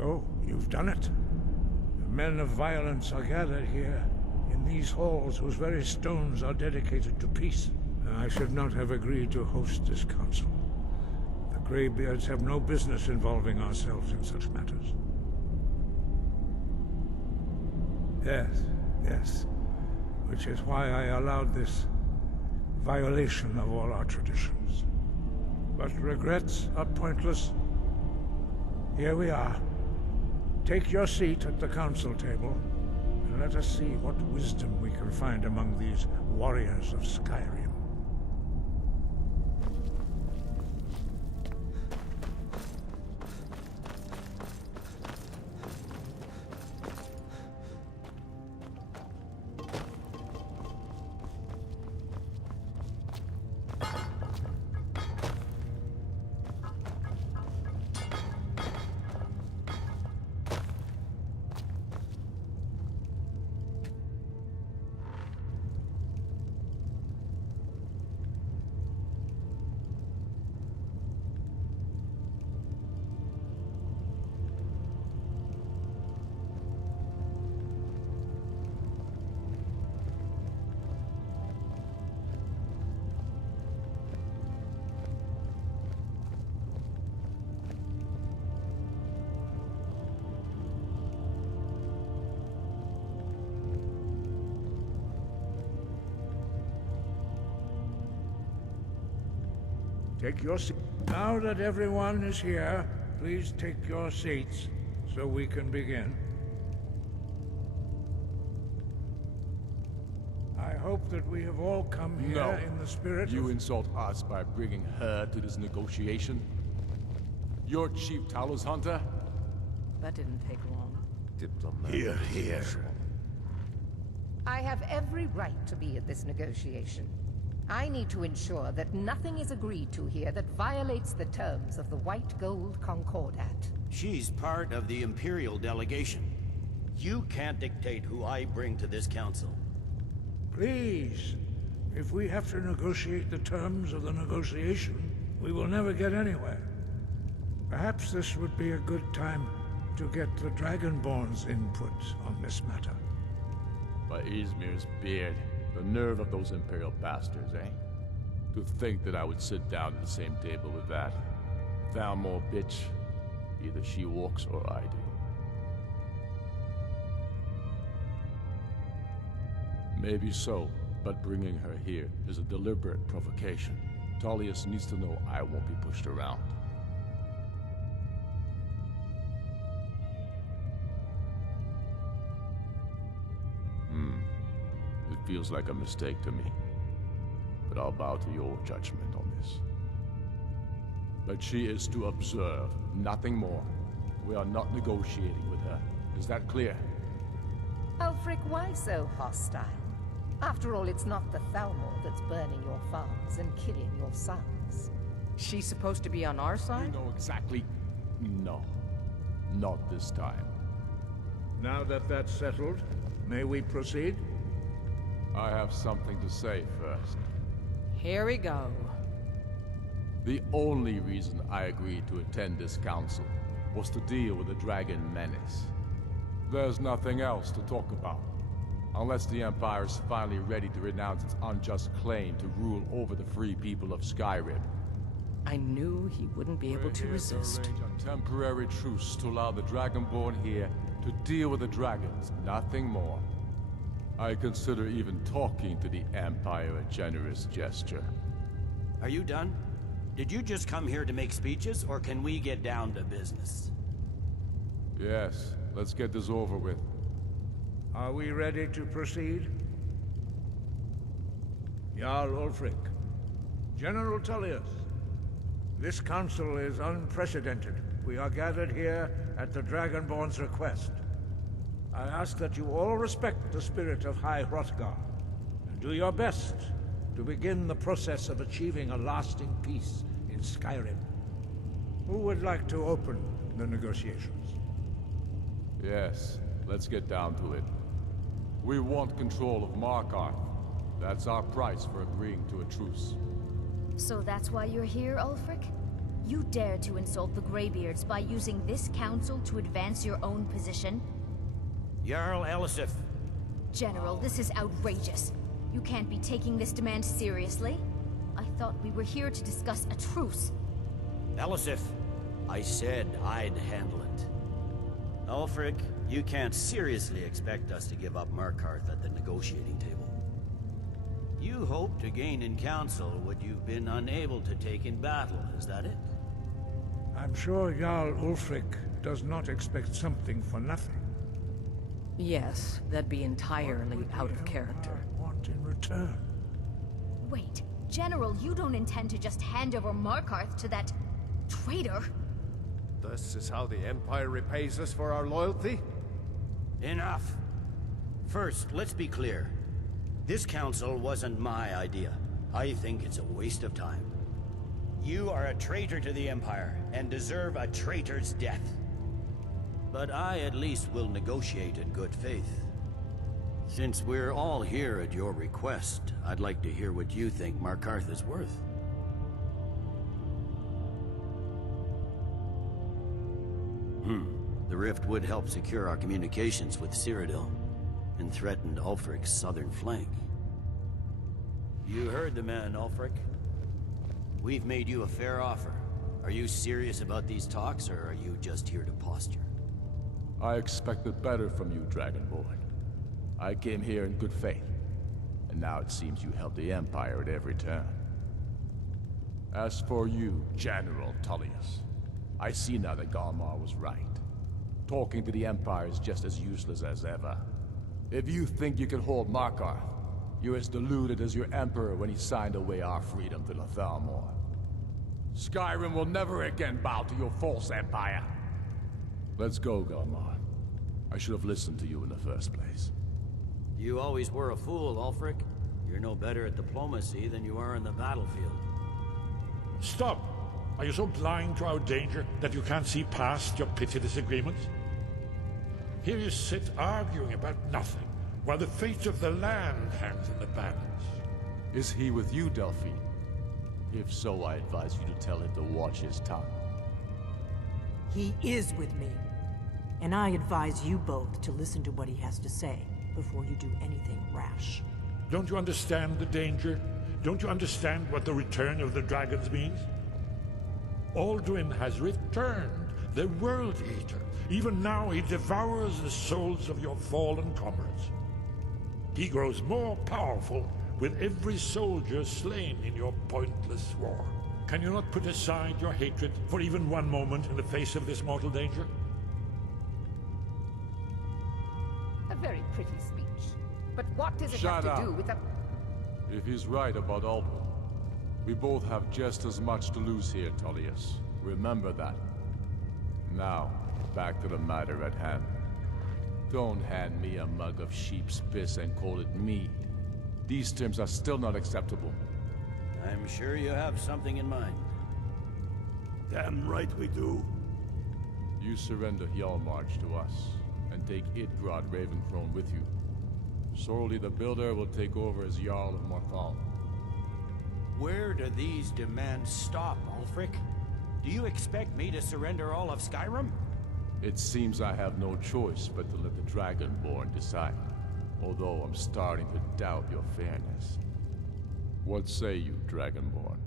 So, you've done it. The men of violence are gathered here, in these halls whose very stones are dedicated to peace. I should not have agreed to host this council. The Greybeards have no business involving ourselves in such matters. Yes. Which is why I allowed this violation of all our traditions. But regrets are pointless. Here we are. Take your seat at the council table, and let us see what wisdom we can find among these warriors of Skyrim. Take your seat. Now that everyone is here, please take your seats so we can begin. I hope that we have all come here in the spirit You insult us by bringing her to this negotiation? You're Chief Talos Hunter? That didn't take long. Here. I have every right to be at this negotiation. I need to ensure that nothing is agreed to here that violates the terms of the White Gold Concordat. She's part of the Imperial delegation. You can't dictate who I bring to this council. Please, if we have to negotiate the terms of the negotiation, we will never get anywhere. Perhaps this would be a good time to get the Dragonborn's input on this matter. By Izmir's beard, the nerve of those Imperial bastards, eh? To think that I would sit down at the same table with that. Thalmor bitch. Either she walks or I do. Maybe so, but bringing her here is a deliberate provocation. Tullius needs to know I won't be pushed around. It feels like a mistake to me, but I'll bow to your judgment on this. But she is to observe, nothing more. We are not negotiating with her. Is that clear? Ulfric, why so hostile? After all, it's not the Thalmor that's burning your farms and killing your sons. She's supposed to be on our You side? know exactly... No. Not this time. Now that that's settled, may we proceed? I have something to say first. Here we go. The only reason I agreed to attend this council was to deal with the Dragon Menace. There's nothing else to talk about. Unless the Empire is finally ready to renounce its unjust claim to rule over the free people of Skyrim. I knew he wouldn't be able to resist. Arrange a temporary truce to allow the Dragonborn here to deal with the dragons, nothing more. I consider even talking to the Empire a generous gesture. Are you done? Did you just come here to make speeches, or can we get down to business? Yes, let's get this over with. Are we ready to proceed? Jarl Ulfric, General Tullius, this council is unprecedented. We are gathered here at the Dragonborn's request. I ask that you all respect the spirit of High Hrothgar, and do your best to begin the process of achieving a lasting peace in Skyrim. Who would like to open the negotiations? Yes, let's get down to it. We want control of Markarth. That's our price for agreeing to a truce. So that's why you're here, Ulfric? You dare to insult the Greybeards by using this council to advance your own position? Jarl Elisif. General, this is outrageous. You can't be taking this demand seriously. I thought we were here to discuss a truce. Elisif, I said I'd handle it. Ulfric, you can't seriously expect us to give up Markarth at the negotiating table. You hoped to gain in council what you've been unable to take in battle, is that it? I'm sure Jarl Ulfric does not expect something for nothing. Yes, that'd be entirely out of character. Want in return? Wait, General, you don't intend to just hand over Markarth to that traitor? This is how the Empire repays us for our loyalty? Enough. First, let's be clear. This council wasn't my idea. I think it's a waste of time. You are a traitor to the Empire, and deserve a traitor's death. But I at least will negotiate in good faith. Since we're all here at your request, I'd like to hear what you think Markarth is worth. The rift would help secure our communications with Cyrodiil, and threatened Ulfric's southern flank. You heard the man, Ulfric. We've made you a fair offer. Are you serious about these talks, or are you just here to posture? I expected better from you, Dragonborn. I came here in good faith, and now it seems you help the Empire at every turn. As for you, General Tullius, I see now that Galmar was right. Talking to the Empire is just as useless as ever. If you think you can hold Markarth, you're as deluded as your Emperor when he signed away our freedom to the Thalmor. Skyrim will never again bow to your false empire. Let's go, Galmar. I should have listened to you in the first place. You always were a fool, Ulfric. You're no better at diplomacy than you are in the battlefield. Stop! Are you so blind to our danger that you can't see past your petty disagreements? Here you sit arguing about nothing, while the fate of the land hangs in the balance. Is he with you, Delphine? If so, I advise you to tell him to watch his tongue. He is with me. And I advise you both to listen to what he has to say before you do anything rash. Don't you understand the danger? Don't you understand what the return of the dragons means? Alduin has returned, the World Eater. Even now he devours the souls of your fallen comrades. He grows more powerful with every soldier slain in your pointless war. Can you not put aside your hatred for even one moment in the face of this mortal danger? A very pretty speech. But what does it Shut have to up. do with the... If he's right about Alduin, we both have just as much to lose here, Tullius. Remember that. Now, back to the matter at hand. Don't hand me a mug of sheep's piss and call it mead. These terms are still not acceptable. I'm sure you have something in mind. Damn right we do. You surrender Hjalmarch to us, and take Idgrod Ravencrone with you. Sorli the Builder will take over as Jarl of Morthal. Where do these demands stop, Ulfric? Do you expect me to surrender all of Skyrim? It seems I have no choice but to let the Dragonborn decide. Although I'm starting to doubt your fairness. What say you, Dragonborn?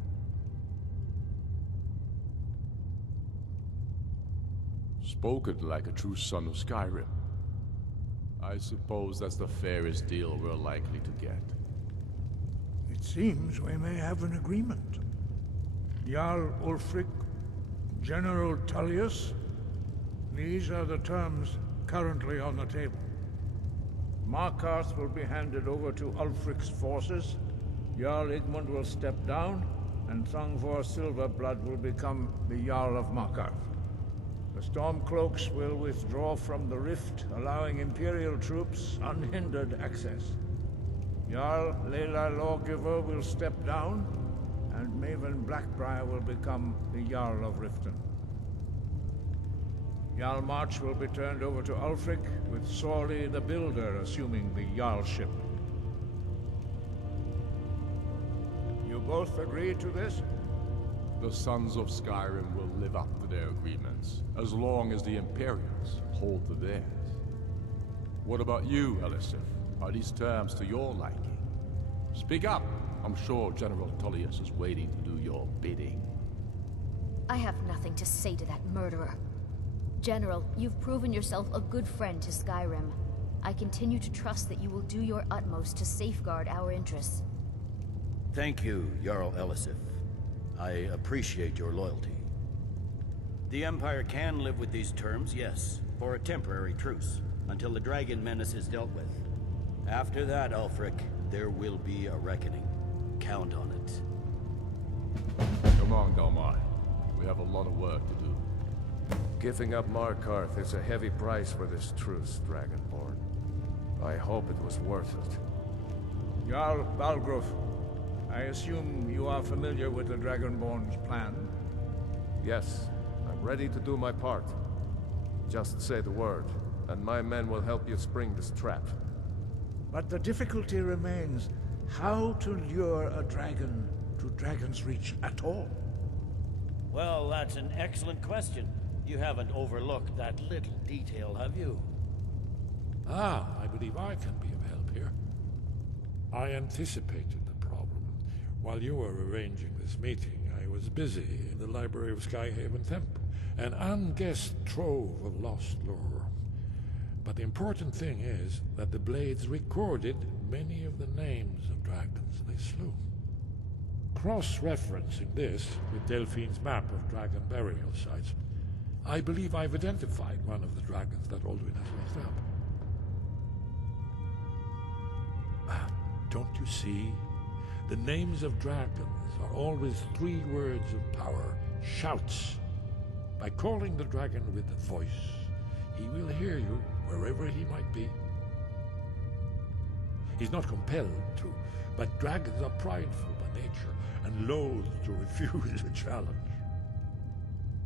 Spoken like a true son of Skyrim. I suppose that's the fairest deal we're likely to get. It seems we may have an agreement. Jarl Ulfric, General Tullius, these are the terms currently on the table. Markarth will be handed over to Ulfric's forces, Jarl Igmund will step down, and Thongvor Silverblood will become the Jarl of Markarth. The Stormcloaks will withdraw from the rift, allowing Imperial troops unhindered access. Jarl Leila Lawgiver will step down, and Maven Blackbriar will become the Jarl of Riften. Hjalmarch will be turned over to Ulfric, with Sorli the Builder assuming the Jarlship. You both agree to this? The Sons of Skyrim will live up to their agreements, as long as the Imperials hold to theirs. What about you, Elisif? Are these terms to your liking? Speak up! I'm sure General Tullius is waiting to do your bidding. I have nothing to say to that murderer. General, you've proven yourself a good friend to Skyrim. I continue to trust that you will do your utmost to safeguard our interests. Thank you, Jarl Elisif. I appreciate your loyalty. The Empire can live with these terms, yes, for a temporary truce, until the Dragon Menace is dealt with. After that, Ulfric, there will be a reckoning. Count on it. Come on, Dalmar. We have a lot of work to do. Giving up Markarth is a heavy price for this truce, Dragonborn. I hope it was worth it. Jarl Balgruf, I assume you are familiar with the Dragonborn's plan? Yes, I'm ready to do my part. Just say the word, and my men will help you spring this trap. But the difficulty remains how to lure a dragon to Dragon's Reach at all. Well, that's an excellent question. You haven't overlooked that little detail, have you? Ah, I believe I can be of help here. I anticipated the problem. While you were arranging this meeting, I was busy in the library of Skyhaven Temple, an unguessed trove of lost lore. But the important thing is that the Blades recorded many of the names of dragons they slew. Cross-referencing this with Delphine's map of dragon burial sites, I believe I've identified one of the dragons that Alduin has raised up. Don't you see? The names of dragons are always 3 words of power, shouts. By calling the dragon with a voice, he will hear you wherever he might be. He's not compelled to, but dragons are prideful by nature and loath to refuse a challenge.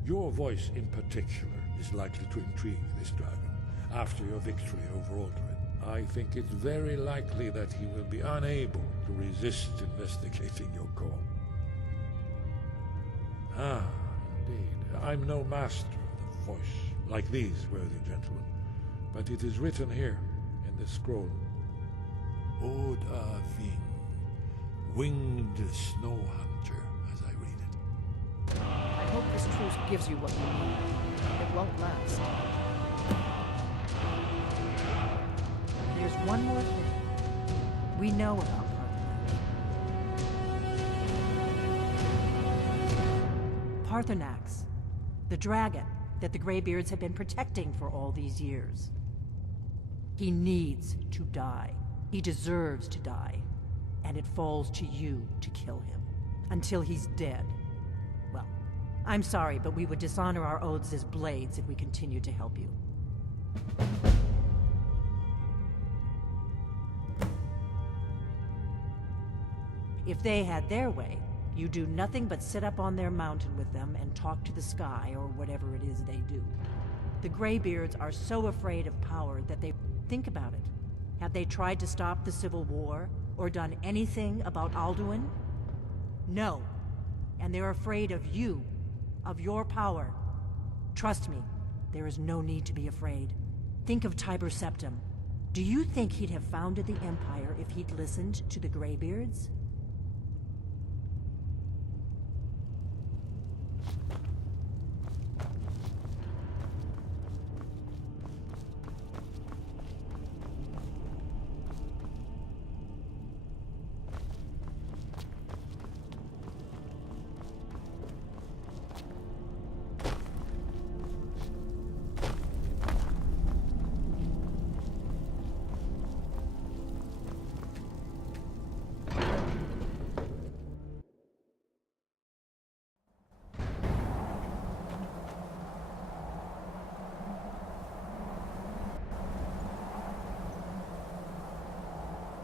Your voice in particular is likely to intrigue this dragon after your victory over Alduin. I think it's very likely that he will be unable to resist investigating your call. Ah, indeed. I'm no master of the voice, like these worthy gentlemen, but it is written here in this scroll. Oda Ving, winged snow hunter, as I read it. I hope this truce gives you what you need. It won't last. There's one more thing. We know about Parthenax, the dragon that the Greybeards have been protecting for all these years. He needs to die. He deserves to die. And it falls to you to kill him. Until he's dead. Well, I'm sorry, but we would dishonor our oaths as Blades if we continued to help you. If they had their way, you do nothing but sit up on their mountain with them and talk to the sky, or whatever it is they do. The Greybeards are so afraid of power that they... Think about it. Have they tried to stop the Civil War, or done anything about Alduin? No. And they're afraid of you, of your power. Trust me, there is no need to be afraid. Think of Tiber Septim. Do you think he'd have founded the Empire if he'd listened to the Greybeards?